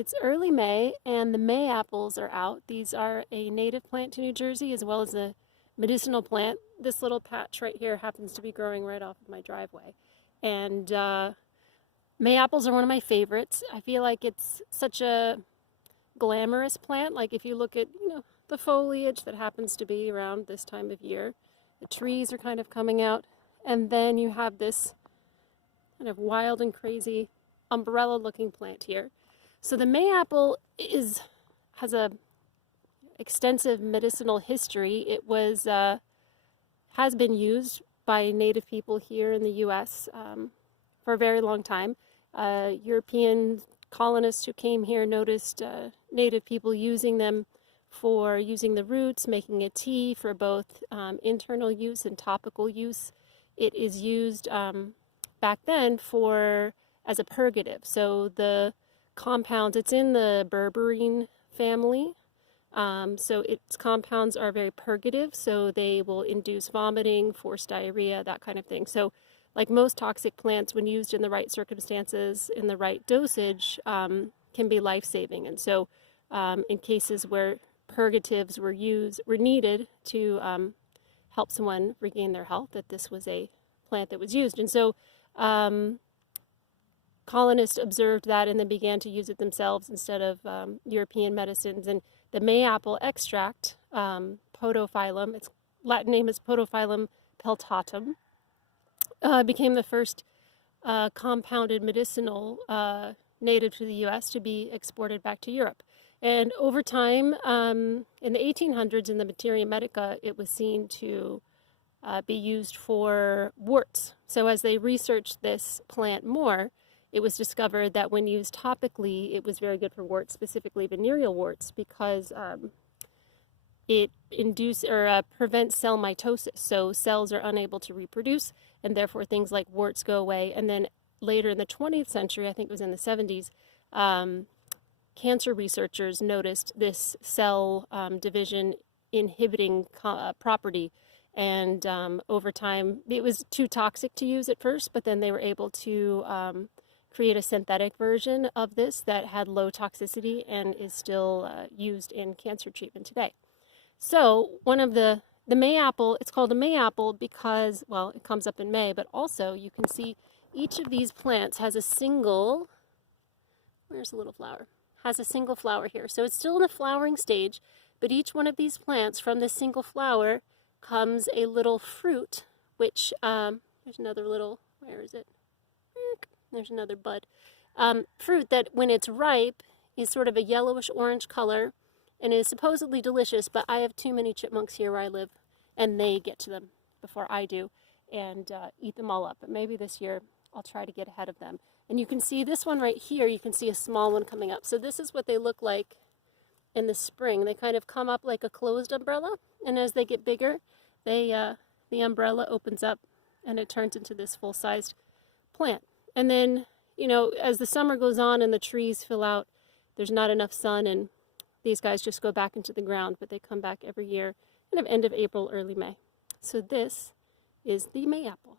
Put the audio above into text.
It's early May and the Mayapples are out. These are a native plant to New Jersey as well as a medicinal plant. This little patch right here happens to be growing right off of my driveway. And Mayapples are one of my favorites. I feel like it's such a glamorous plant. Like if you look at, the foliage that happens to be around this time of year, the trees are kind of coming out. And then you have this kind of wild and crazy umbrella looking plant here. So the Mayapple has a extensive medicinal history. It has been used by native people here in the U.S. For a very long time. European colonists who came here noticed native people using them for using the roots, making a tea for both internal use and topical use. It is used back then as a purgative. So the compounds, it's in the berberine family. So its compounds are very purgative, so they will induce vomiting, forced diarrhea, that kind of thing. So like most toxic plants, when used in the right circumstances, in the right dosage, can be life-saving. And so in cases where purgatives were needed to help someone regain their health, that this was a plant that was used. And so colonists observed that and then began to use it themselves instead of European medicines. And the Mayapple extract, podophyllum, its Latin name is Podophyllum peltatum, became the first compounded medicinal native to the U.S. to be exported back to Europe. And over time, in the 1800s in the Materia Medica, it was seen to be used for warts. So as they researched this plant more, it was discovered that when used topically, it was very good for warts, specifically venereal warts, because it prevents cell mitosis. So cells are unable to reproduce, and therefore things like warts go away. And then later in the 20th century, I think it was in the 70s, cancer researchers noticed this cell division inhibiting property. And over time, it was too toxic to use at first, but then they were able to create a synthetic version of this that had low toxicity and is still used in cancer treatment today. So one of the Mayapple, it's called a Mayapple because, well, it comes up in May, but also you can see each of these plants has a single, where's the little flower? Has a single flower here. So it's still in the flowering stage, but each one of these plants from this single flower comes a little fruit, which, there's another little, where is it? There's another bud. Fruit that when it's ripe is sort of a yellowish orange color and is supposedly delicious, but I have too many chipmunks here where I live and they get to them before I do and eat them all up. But maybe this year I'll try to get ahead of them. And you can see this one right here, you can see a small one coming up. So this is what they look like in the spring. They kind of come up like a closed umbrella, and as they get bigger, the umbrella opens up and it turns into this full-sized plant. And then, as the summer goes on and the trees fill out, there's not enough sun and these guys just go back into the ground, but they come back every year, kind of end of April, early May. So this is the Mayapple.